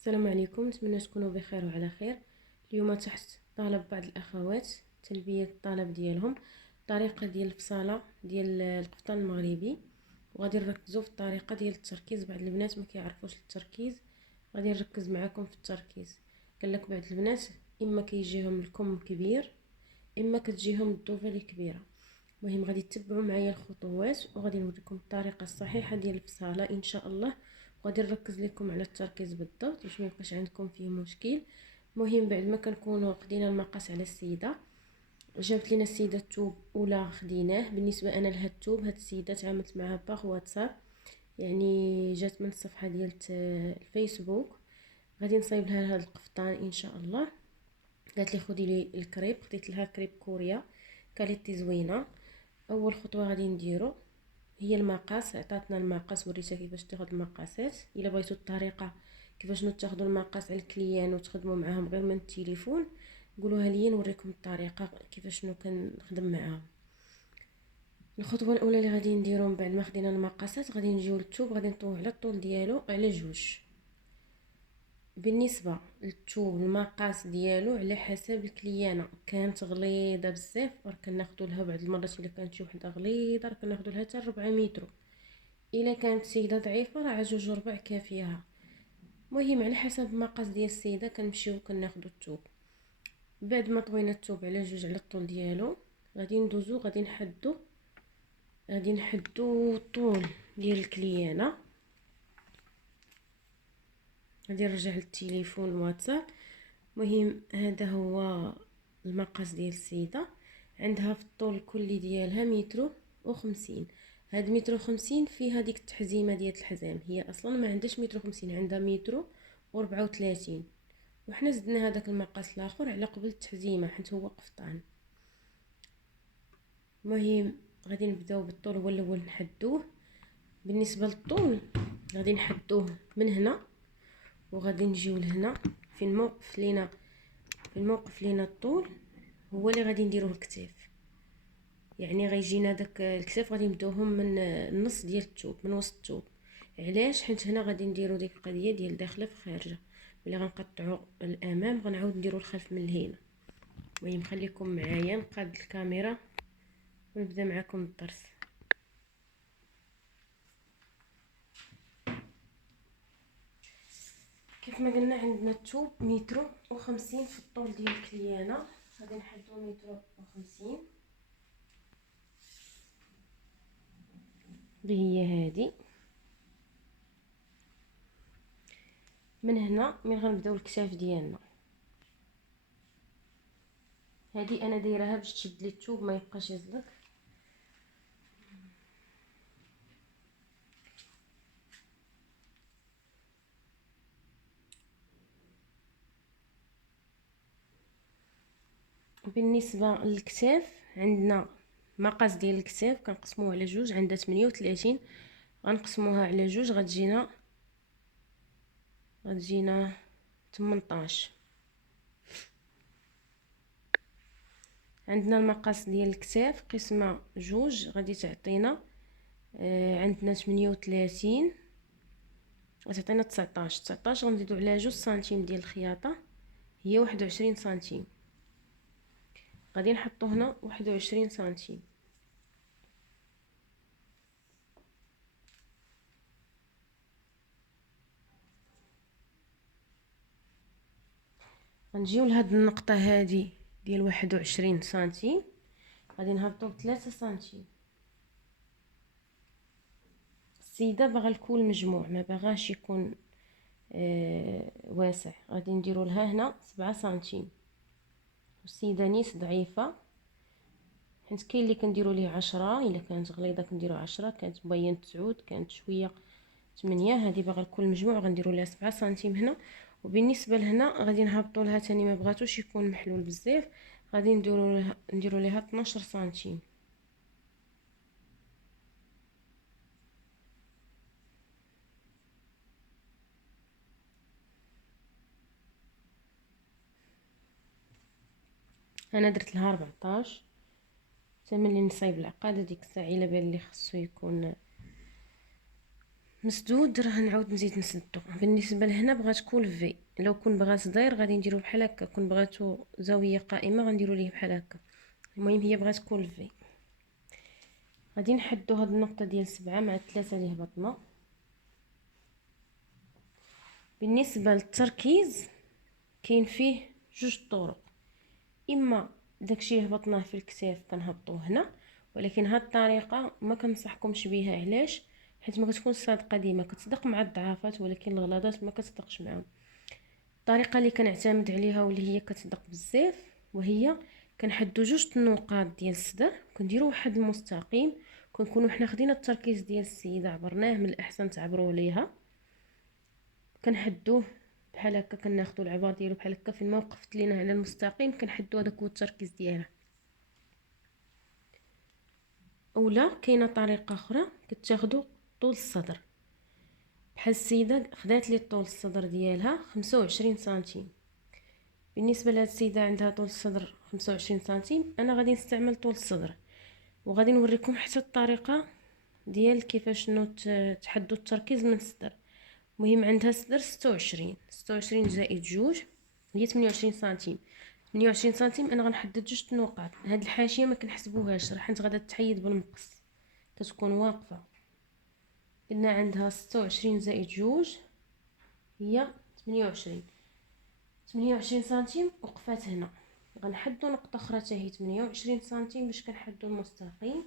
السلام عليكم، نتمنى تكونوا بخير وعلى خير. اليوم تحت طلب بعض الاخوات تلبيه الطلب ديالهم الطريقه ديال الفصاله ديال القفطان المغربي، وغادي نركزوا في الطريقه ديال التركيز. بعض البنات ما كيعرفوش التركيز، غادي نركز معكم في التركيز. قال لك بعض البنات اما كيجيهم الكم كبير اما كتجيهم الضوفه اللي كبيره. المهم غادي تتبعوا معايا الخطوات وغادي نوريكم الطريقه الصحيحه ديال الفصاله ان شاء الله، وغادي نركز لكم على التركيز بالضبط باش ما يبقاش عندكم فيه مشكل. المهم بعد ما كنكونوا خدينا المقاس على السيده، جابت لنا السيده الثوب ولا خديناه. بالنسبه انا لهاد الثوب، هاد السيده تعاملت معها باغ واتساب، يعني جات من الصفحه ديال الفيسبوك. غادي نصايب لها هاد القفطان ان شاء الله. قالت لي خدي لي الكريب، خديت لها كريب كوريا كاليتي زوينه. اول خطوه غادي نديرو هي المقاس. عطاتنا المقاس، وريتها كيفاش تاخذ المقاسات. الا بغيتوا الطريقه كيفاش تاخذوا المقاس على الكليان وتخدموا معاهم غير من التليفون، قولوها لي نوريكم الطريقه كيفاش كنخدم معاهم. الخطوه الاولى اللي غادي نديرو من بعد ما خدينا المقاسات، غادي نجيو للثوب، غادي نطوي على الطول ديالو على جوج. بالنسبه للثوب المقاس ديالو على حسب الكليانه، كانت غليظه بزاف راه كناخذوا لها بعض المرات، الا كانت شي وحده غليظه راه كناخذوا لها حتى 4 متر. الا كانت السيده ضعيفه راه جوج ربع كافيها. المهم على حسب المقاس ديال السيده كنمشيو كناخذوا الثوب. بعد ما طوينا الثوب على جوج على الطول ديالو، غادي ندوزو غادي نحدو الطول ديال الكليانه. غادي نرجع للتليفون واتساب. المهم هذا هو المقاس ديال السيده، عندها في الطول الكلي ديالها متر و50. هاد متر و50 فيها ديك التحزيمه ديال الحزام، هي اصلا ما عندهاش متر و50، عندها متر و34، وحنا زدنا هذاك المقاس الاخر على قبل التحزيمه حيت هو قفطان. المهم غادي نبداو بالطول هو الاول نحدوه. بالنسبه للطول غادي نحدوه من هنا وغادي نجيو لهنا في الموقف لينا الطول هو اللي غادي نديروه الكتاف. يعني غيجينا داك الكتاف غادي نبداوهم من النص ديال الثوب، من وسط الثوب. علاش؟ حيت هنا غادي نديرو ديك القضيه ديال داخله في خارجه. ملي غنقطعوا الامام غنعاود نديرو الخلف من الهنا. المهم خليكم معايا، نقاد الكاميرا ونبدا معكم الدرس. كيف ما قلنا عندنا الثوب متر و50 في الطول ديال الكليانه، غادي نحدو متر و50 اللي هي هادي. من هنا من غنبداو الكتاف ديالنا، هادي انا دايرها باش تشد لي الثوب ما يبقاش يزلق. بالنسبه للكتاف عندنا مقاس ديال الكتاف كنقسموه على جوج، عندها 38، غنقسموها على جوج غتجينا 18. عندنا المقاس ديال الكتاف قسمه جوج غادي تعطينا عندنا 38 غتعطينا 19. غنزيدو على جوج سنتيم ديال الخياطه هي 21 سنتيم. غادي نحطو هنا 21 سنتيم. غنجيو لهاد النقطه هادي ديال 21 سنتيم، غادي نهبطو ب3 سنتيم. السيده باغا الكول مجموع، ما باغاش يكون واسع، غادي نديرو لها هنا 7 سنتيم. السيده نيس ضعيفه، حيت كاين اللي كنديروا ليه 10، الا كانت غليظه كنديروا 10، كانت مبين 9، كانت شويه 8. هذه باغا الكل مجموع غنديروا لها 7 سنتيم هنا. وبالنسبه لهنا غادي نهبطوا لها ثاني، ما بغاتوش يكون محلول بزاف، غادي نديروا لها 12 سنتيم. انا درت لها 14 حتى ملي نصايب العقاد هذيك الساعه الا بان لي خصو يكون مسدود راه نعاود نزيد نسدو. بالنسبه لهنا بغات كول في، لو كون بغات داير غادي نديرو بحال هكا، كون بغاتو زاويه قائمه غنديرو ليه بحال هكا. المهم هي بغات كول في. غادي نحدو هاد النقطه ديال 7 مع 3 اللي هبطنا. بالنسبه للتركيز كاين فيه جوج طرق، اما داكشي اللي هبطناه في الكتاف كنهبطوه هنا، ولكن هاد الطريقه ما كنصحكمش بها. علاش؟ حيت ما كتكونش صادقه ديما، كتصدق مع الضعافات ولكن الغلاظات ما كتصدقش معاهم. الطريقه اللي كنعتمد عليها واللي هي كتصدق بزاف، وهي كنحدو جوج النقاط ديال الصدر، كنديروا واحد المستقيم، كنكونوا حنا خدينا التركيز ديال السيده عبرناه، من الاحسن تعبروا ليها. كنحدوه بحال هكا، كناخذوا العبار ديالو بحال هكا، فين ما وقفت لينا على المستقيم كنحدو هذاك هو التركيز ديالها. اولا كاينه طريقه اخرى، كتاخذوا طول الصدر بحال السيده خدات لي طول الصدر ديالها 25 سنتيم. بالنسبه لهاد السيده عندها طول الصدر 25 سنتيم، انا غادي نستعمل طول الصدر، وغادي نوريكم حتى الطريقه ديال كيفاش تحدوا التركيز من الصدر. المهم عندها صدر 26 زائد جوج هي 28 سنتيم. 28 سنتيم انا غنحدد جوج النقاط. هاد الحاشيه ما كنحسبوهاش، راه حيت غادا تحيد بالمقص كتكون واقفه. قلنا عندها 26 زائد جوج هي 28. 28 سنتيم وقفات هنا. غنحدو نقطه اخرى حتى هي 28 سنتيم باش كنحدو المستقيم.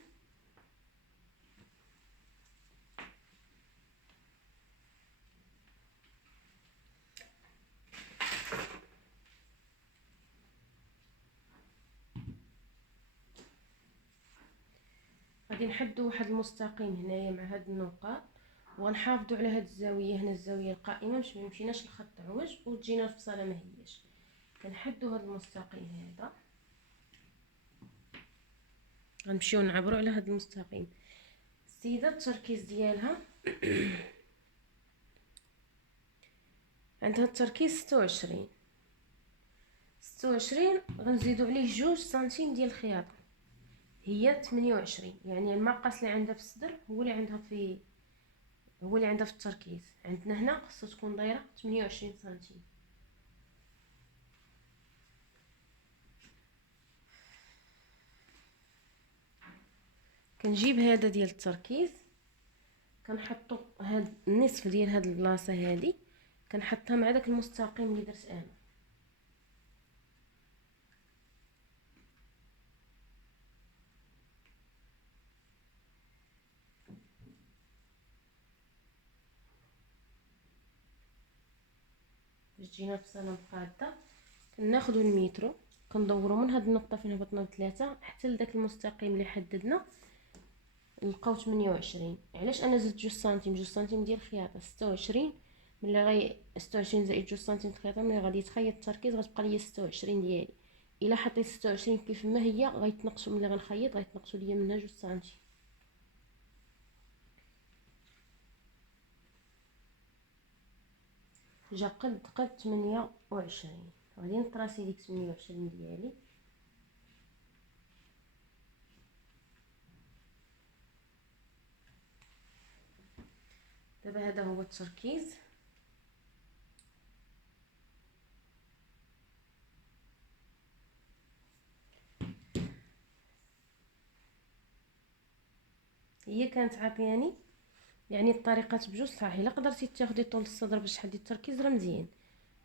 غادي نحدو واحد المستقيم هنايا مع هاد النقاط، وغنحافظوا على هاد الزاويه هنا، الزاويه القائمه باش ما يمشيناش الخط عوج وتجينا الفصاله ما هياش. كنحدو هاد المستقيم هذا، غنمشيو نعبروا على هاد المستقيم. السيده التركيز ديالها عندها التركيز 26. غنزيدو عليه جوج سنتيم ديال الخياطه هي 28. يعني المقاس اللي عندها في الصدر هو اللي عندها في التركيز. عندنا هنا خصها تكون دايره 28 سنتيم. كنجيب هذا ديال التركيز، كنحطو هاد النصف ديال هاد البلاصه هادي، كنحطها مع داك المستقيم اللي درت انا. باش تجينا الفصاله مقاده كناخذوا المترو، كندوروا من هاد النقطه فين هبطنا ب3 حتى لداك المستقيم اللي حددنا، نلقاو 28. علاش انا زدت 2 سنتيم ديال الخياطه 26. ملي غي 26 زائد 2 سنتيم الخياطه، ملي غادي يتخيط التركيز غتبقى ليا 26 ديالي. الا حطيت 26 كيف ما هي غيتنقصوا، ملي غنخيط غيتنقصوا ليا منها 2 سنتيم. جا قد 28. غادي نطراسي ديك 28 ديالي. دابا هذا هو التركيز. هي كانت عطياني يعني الطريقات بجوج صحيح. الا قدرتي تاخدي طول الصدر باش تحدي التركيز راه مزيان،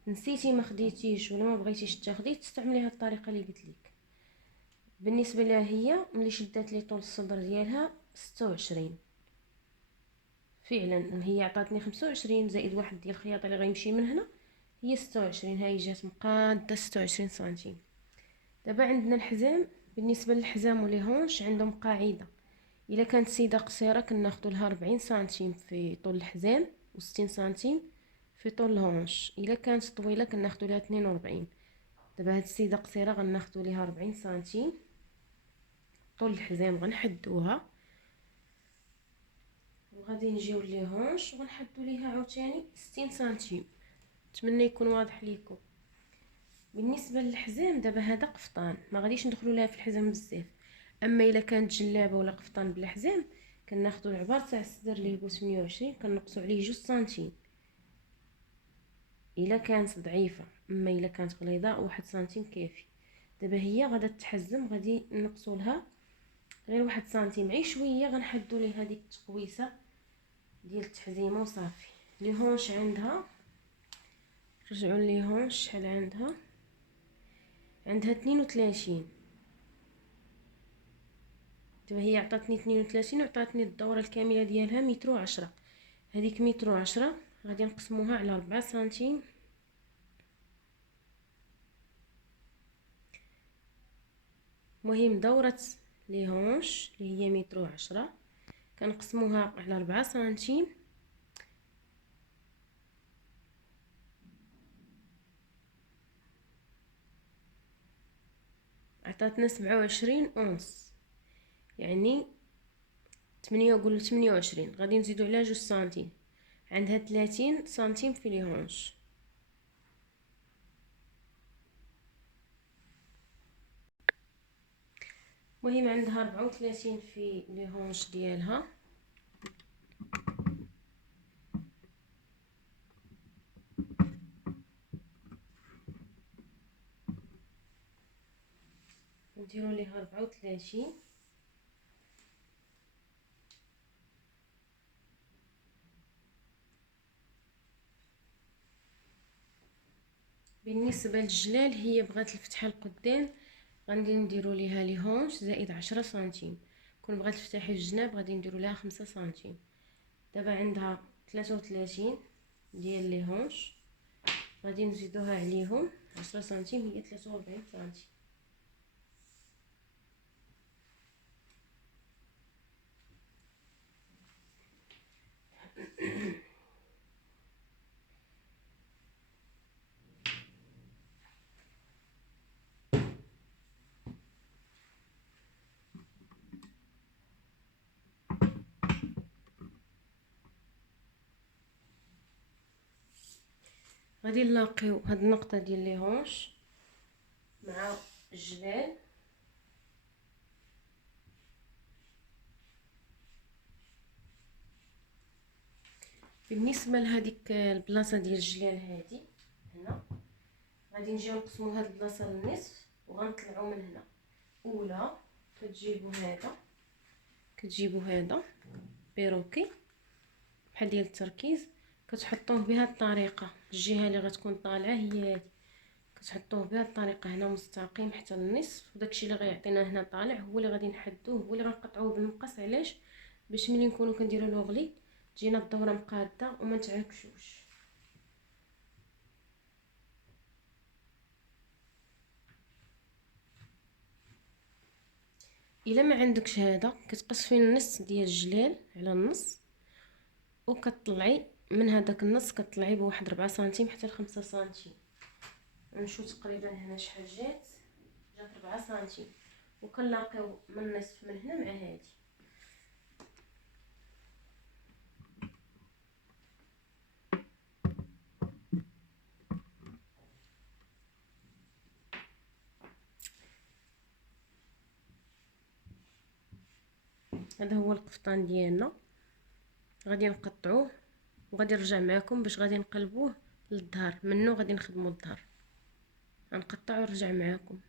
نسيتي ما خديتيش ولا ما بغيتيش تاخدي تستعملي هاد الطريقه اللي قلت لك. بالنسبه لها هي ملي شدات لي طول الصدر ديالها 26 فعلا، هي عطاتني 25 زائد واحد ديال الخياطه اللي غيمشي من هنا هي 26. هاي جات مقاده 26 سنتيم. دابا عندنا الحزام. بالنسبه للحزام ولي هونش عندهم قاعده، الا كانت سيده قصيره كناخذوا لها 40 سنتيم في طول الحزام و60 سنتيم في طول الهونش. الا كانت طويله كناخذوا لها 42. دابا هاد السيده قصيره غناخذوا ليها 40 سنتيم طول الحزام، غنحدوها وغادي نجيو لي هونش وغنحدوا ليها عاوتاني 60 سنتيم. نتمنى يكون واضح ليكم. بالنسبه للحزام دابا هذا قفطان، ما غاديش ندخلوا لها في الحزام بزاف. اما الا كانت جلابه ولا قفطان بلا حزام كناخدو العبار تاع الصدر اللي هو 28 كنقصوا عليه 2 سنتيم الا كانت ضعيفه، اما الا كانت غليظه 1 سنتيم كافي. دابا هي غادا تحزم، غادي نقصوا لها غير 1 سنتيم، غير شويه غنحدوا ليها ديك التقويسه ديال التحزيمه وصافي. لي هونش عندها، رجعوا لي هونش شحال عندها 32. دابا هي عطاتني 32 وعطاتني الدوره الكامله ديالها 110. هذيك 110 غادي نقسموها على 4 سنتيم. المهم دوره لي هونش اللي هي 110 كنقسموها على 4 سنتيم، عطاتنا 27 اونص، يعني 8 قول 28. غادي نزيدو عليها 2 سنتيم، عندها 30 سنتيم في لي هونش. المهم عندها 34 في لي هونش ديالها. نديرو ليها 34. بالنسبه للجلال هي بغات الفتحه القدام، غادي نديرو ليها لي هونش زائد 10 سنتيم. كون بغات تفتحي الجناب غادي نديرو لها 5 سنتيم. دابا عندها 33 ديال لي هونش، غادي نزيدوها عليهم 10 سنتيم، هي 43 سنتيم. غادي نلاقيو هاد النقطه ديال لي هونش مع الجلال. بالنسبه لهذيك البلاصه ديال الجلال هادي هنا غادي نجيو نقسمو هاد البلاصه للنصف وغنطلعو من هنا. اولا كتجيبو هذا بيروكي بحال ديال التركيز، كتحطوه بهذه الطريقه. الجهه اللي غتكون طالعه هي هذه، كتحطوه بهذه الطريقه هنا مستقيم حتى النصف، وداكشي اللي غيعطينا هنا طالع هو اللي غادي نحدوه، هو اللي غنقطعوه بالمقص. علاش؟ باش ملي نكونوا كنديروا له غلي تجينا الدوره مقاده وما نتعكشوش. الا ما عندكش هذا كتقصفي النص ديال الجلال على النص وكتطلعي من هذاك النص، كتطلعي بواحد 4 سنتيم حتى ل 5 سنتيم. نشوف تقريبا هنا شحال جات 4 سنتيم، وكنلاقيو من النصف من هنا مع هذه. هذا هو القفطان ديالنا، غادي نقطعوه وغادي نرجع معكم باش غادي نقلبوه للظهر، منه غادي نخدموا الظهر. غنقطع ونرجع معكم.